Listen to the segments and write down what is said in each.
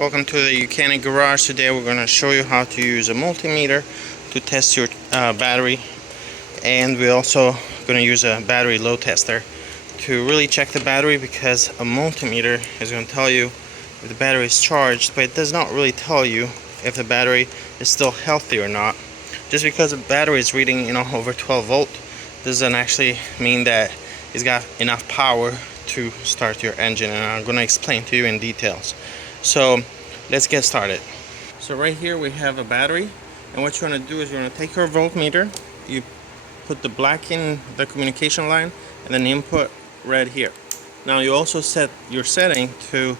Welcome to the Mechanic Garage. Today we're going to show you how to use a multimeter to test your battery, and we're also going to use a battery load tester to really check the battery, because a multimeter is going to tell you if the battery is charged, but it does not really tell you if the battery is still healthy or not. Just because the battery is reading over 12 volt doesn't actually mean that it's got enough power to start your engine, and I'm going to explain to you in details. So let's get started. So right here we have a battery, and what you want to do is you want to take your voltmeter, you put the black in the communication line, and then input red here. Now you also set your setting to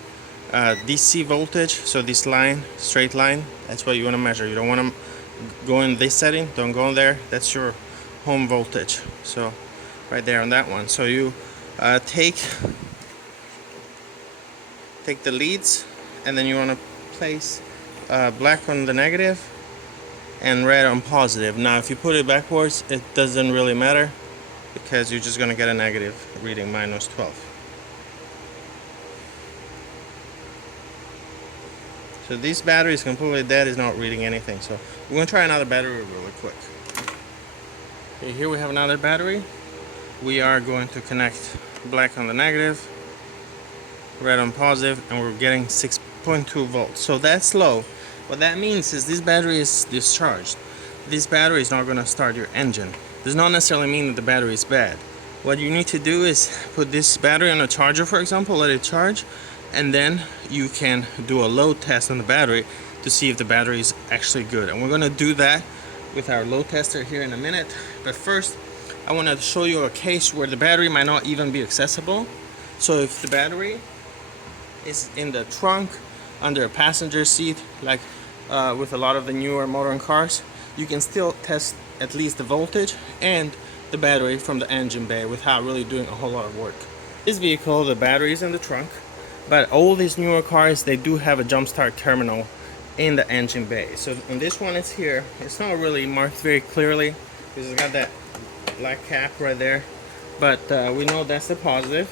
DC voltage, so this line, straight line, that's what you want to measure. You don't want to go in this setting, don't go in there, that's your home voltage. So right there on that one. So you take the leads, and then you want to place black on the negative and red on positive. Now if you put it backwards, it doesn't really matter, because you're just going to get a negative reading, minus 12. So this battery is completely dead, it's not reading anything. So we're going to try another battery really quick. Okay, here we have another battery. We are going to connect black on the negative, red on positive, and we're getting 6.2 volts. So that's low. What that means is this battery is discharged. This battery is not going to start your engine. Does not necessarily mean that the battery is bad. What you need to do is put this battery on a charger, for example, let it charge, and then you can do a load test on the battery to see if the battery is actually good. And we're going to do that with our load tester here in a minute. But first, I want to show you a case where the battery might not even be accessible. So if the battery is in the trunk, under a passenger seat, like with a lot of the newer modern cars, you can still test at least the voltage and the battery from the engine bay without really doing a whole lot of work. This vehicle, the battery is in the trunk, but all these newer cars, they do have a jump start terminal in the engine bay. So on this one, it's here. It's not really marked very clearly because it's got that black cap right there, but we know that's the positive,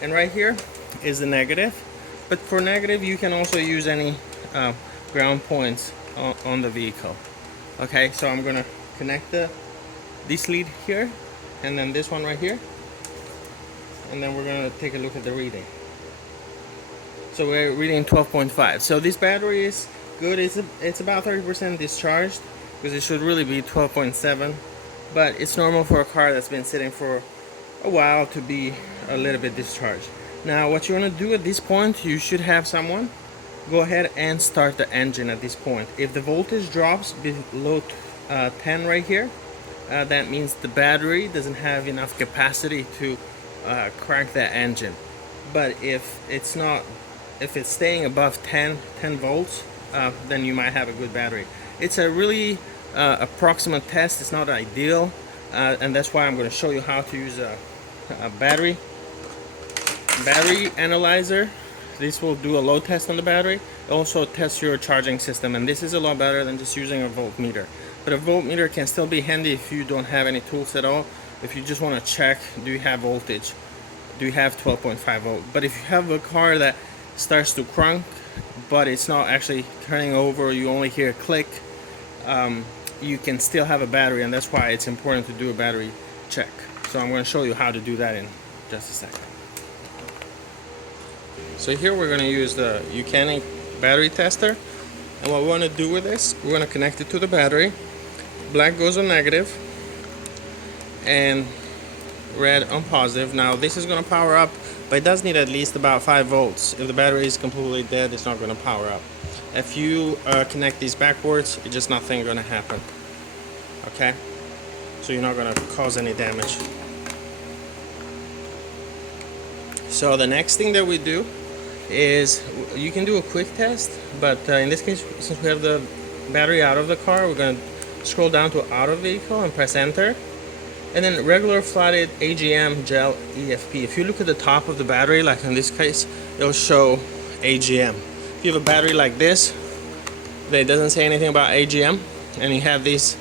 and right here is the negative. But for negative, you can also use any ground points on the vehicle. Okay, so I'm gonna connect this lead here, and then this one right here, and then we're gonna take a look at the reading. So we're reading 12.5. So this battery is good. It's about 30% discharged, because it should really be 12.7. But it's normal for a car that's been sitting for a while to be a little bit discharged. Now what you want to do at this point, you should have someone go ahead and start the engine at this point. If the voltage drops below 10 right here, that means the battery doesn't have enough capacity to crank that engine. But if it's staying above 10 volts, then you might have a good battery. It's a really approximate test. It's not ideal, and that's why I'm going to show you how to use a battery analyzer. This will do a load test on the battery. It also tests your charging system, and this is a lot better than just using a voltmeter. But a voltmeter can still be handy if you don't have any tools at all. If you just want to check, do you have voltage? Do you have 12.5 volt? But if you have a car that starts to crunk, but it's not actually turning over, you only hear a click, you can still have a battery, and that's why it's important to do a battery check. So I'm going to show you how to do that in just a second. So here we're going to use the Mechanic battery tester, and what we want to do with this, we're going to connect it to the battery. Black goes on negative and red on positive. Now this is going to power up, but it does need at least about 5 volts. If the battery is completely dead, it's not going to power up. If you connect these backwards, it's just nothing going to happen. Okay, so you're not going to cause any damage. So the next thing that we do is, you can do a quick test, but in this case, since we have the battery out of the car, we're going to scroll down to out of vehicle and press enter, and then regular flooded AGM gel EFP. If you look at the top of the battery, like in this case, it'll show AGM. If you have a battery like this that doesn't say anything about AGM, and you have these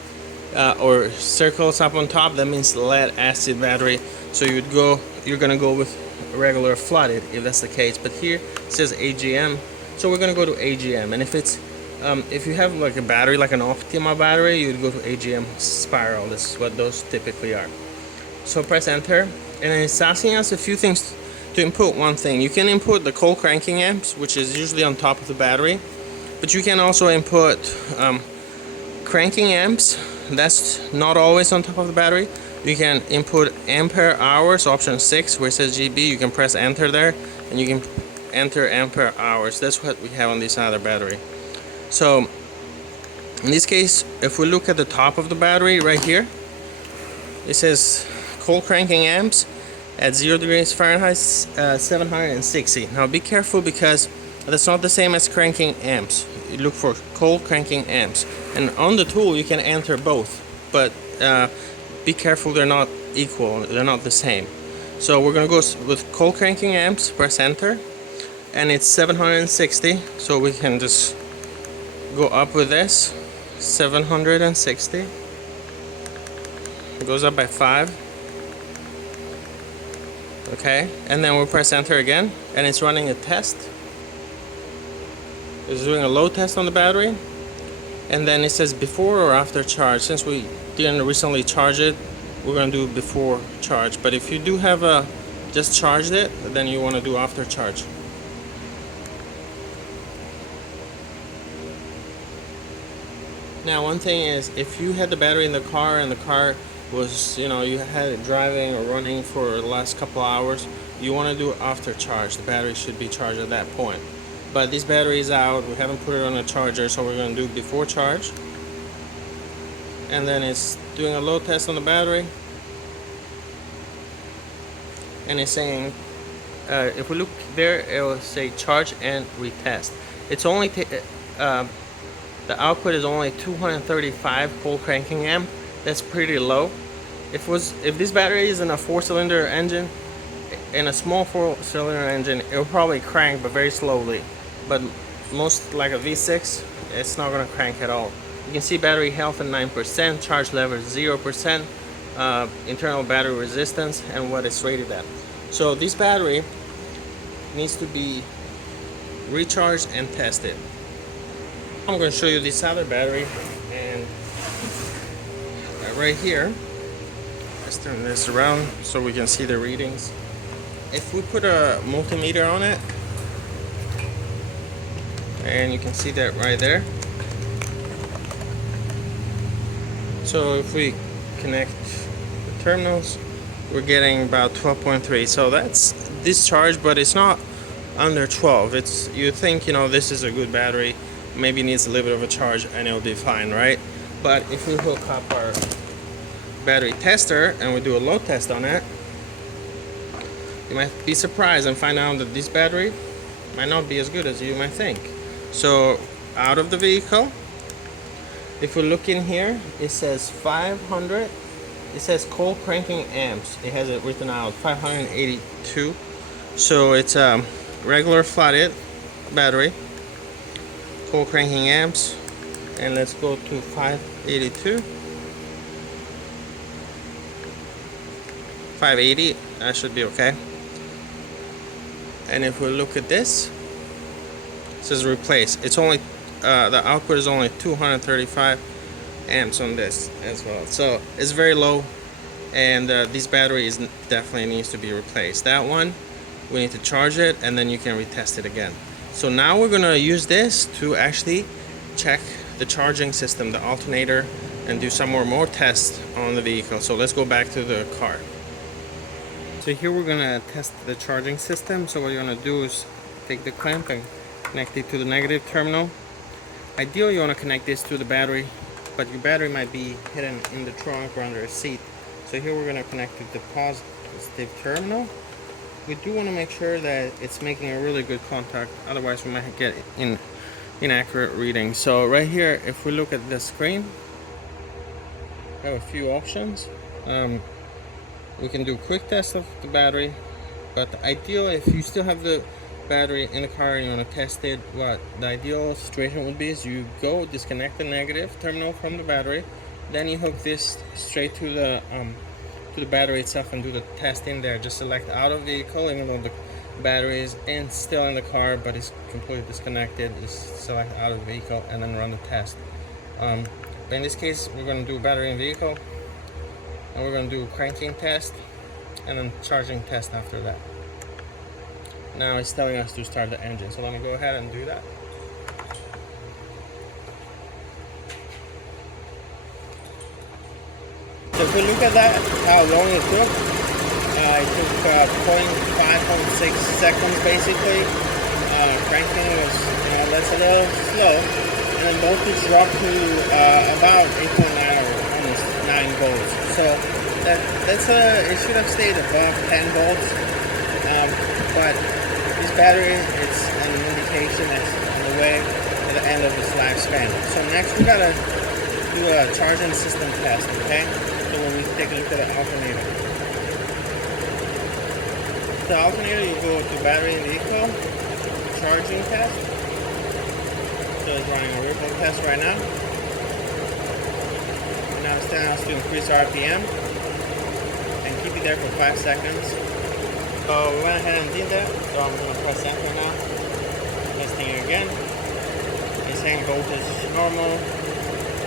or circles up on top, that means lead acid battery. So you're gonna go with regular flooded if that's the case. But here it says AGM, So we're gonna go to AGM, and if you have like a battery, like an Optima battery, you'd go to AGM spiral. This is what those typically are. So press enter, and it's asking us a few things to input. One thing, you can input the cold cranking amps, which is usually on top of the battery, but you can also input cranking amps. That's not always on top of the battery. You can input ampere hours, option 6, where it says GB. You can press enter there, and you can enter ampere hours. That's what we have on this other battery. So in this case, if we look at the top of the battery right here, it says cold cranking amps at 0 degrees Fahrenheit, 760. Now be careful, because that's not the same as cranking amps. You look for cold cranking amps, and on the tool you can enter both, but be careful, they're not equal, they're not the same. So we're gonna go with cold cranking amps, press enter, and it's 760, so we can just go up with this. 760. It goes up by 5. Okay, and then we'll press enter again, and it's running a test. It's doing a load test on the battery, and then it says before or after charge. Since we didn't recently charge it, we're going to do before charge. But if you do have just charged it, then you want to do after charge. Now, one thing is, if you had the battery in the car and the car was, you had it driving or running for the last couple hours, you want to do after charge. The battery should be charged at that point. But this battery is out, we haven't put it on a charger, so we're going to do before charge. And then it's doing a load test on the battery, and it's saying, if we look there, it will say charge and retest. It's only the output is only 235 cold cranking amp. That's pretty low. If this battery is in a 4-cylinder engine, in a small 4-cylinder engine, it will probably crank, but very slowly. But most, like a V6, it's not going to crank at all. You can see battery health at 9%, charge level 0%, internal battery resistance, and what it's rated at. So this battery needs to be recharged and tested. I'm going to show you this other battery, and right here, let's turn this around so we can see the readings. If we put a multimeter on it, and you can see that right there. So if we connect the terminals, we're getting about 12.3. So that's discharged, but it's not under 12. You think, this is a good battery, maybe needs a little bit of a charge, and it'll be fine, right? But if we hook up our battery tester and we do a load test on it, you might be surprised and find out that this battery might not be as good as you might think. So out of the vehicle, if we look in here, it says 500. It says cold cranking amps. It has it written out 582. So it's a regular flathead battery, cold cranking amps, and let's go to 582. 580. That should be okay. And if we look at this, it says replace. It's only the output is only 235 amps on this as well, so it's very low, and this battery definitely needs to be replaced. That one, we need to charge it, and then you can retest it again. So now we're gonna use this to actually check the charging system, the alternator, and do some more tests on the vehicle. So let's go back to the car. So here we're gonna test the charging system. So what you're gonna do is take the clamp and connect it to the negative terminal. Ideally you want to connect this to the battery, but your battery might be hidden in the trunk or under a seat. So here we're going to connect to the positive terminal. We do want to make sure that it's making a really good contact, otherwise we might get inaccurate readings. So right here, if we look at the screen, we have a few options. We can do a quick test of the battery, but the ideal, if you still have the battery in the car and you want to test it, what the ideal situation would be is you go disconnect the negative terminal from the battery, then you hook this straight to the battery itself and do the test in there. Just select out of vehicle, even though battery is still in the car, but it's completely disconnected. Just select out of the vehicle and then run the test. But in this case, we're going to do battery in vehicle, and we're going to do a cranking test and then charging test after that. Now it's telling us to start the engine, so let me go ahead and do that. So if we look at that, how long it took 0.5, 0.6 seconds basically. Cranking was, that's a little slow, and then voltage dropped to about 8.9 or almost 9 volts. So it should have stayed above 10 volts, but this battery, it's an indication that's on the way to the end of its lifespan. So next we gotta do a charging system test, okay? So when we take a look at the alternator. The alternator, you go to battery and vehicle, charging test. So it's running a ripple test right now. And now it's telling us to increase RPM and keep it there for 5 seconds. So we went ahead and did that. So I'm going to press enter now. Testing again. It's saying voltage normal,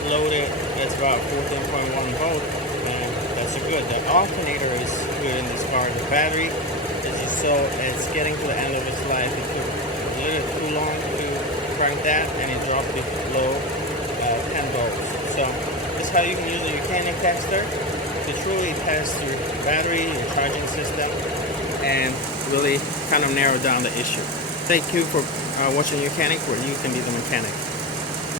loaded. It's about 14.1 volts, and that's good. The alternator is good in this car. The battery is so it's getting to the end of its life. It took a little too long to crank that, and it dropped it below 10 volts. So this is how you can use the Buchanan tester to truly test your battery, your charging system, and really kind of narrow down the issue. Thank you for watching Mechanic, where you can be the mechanic.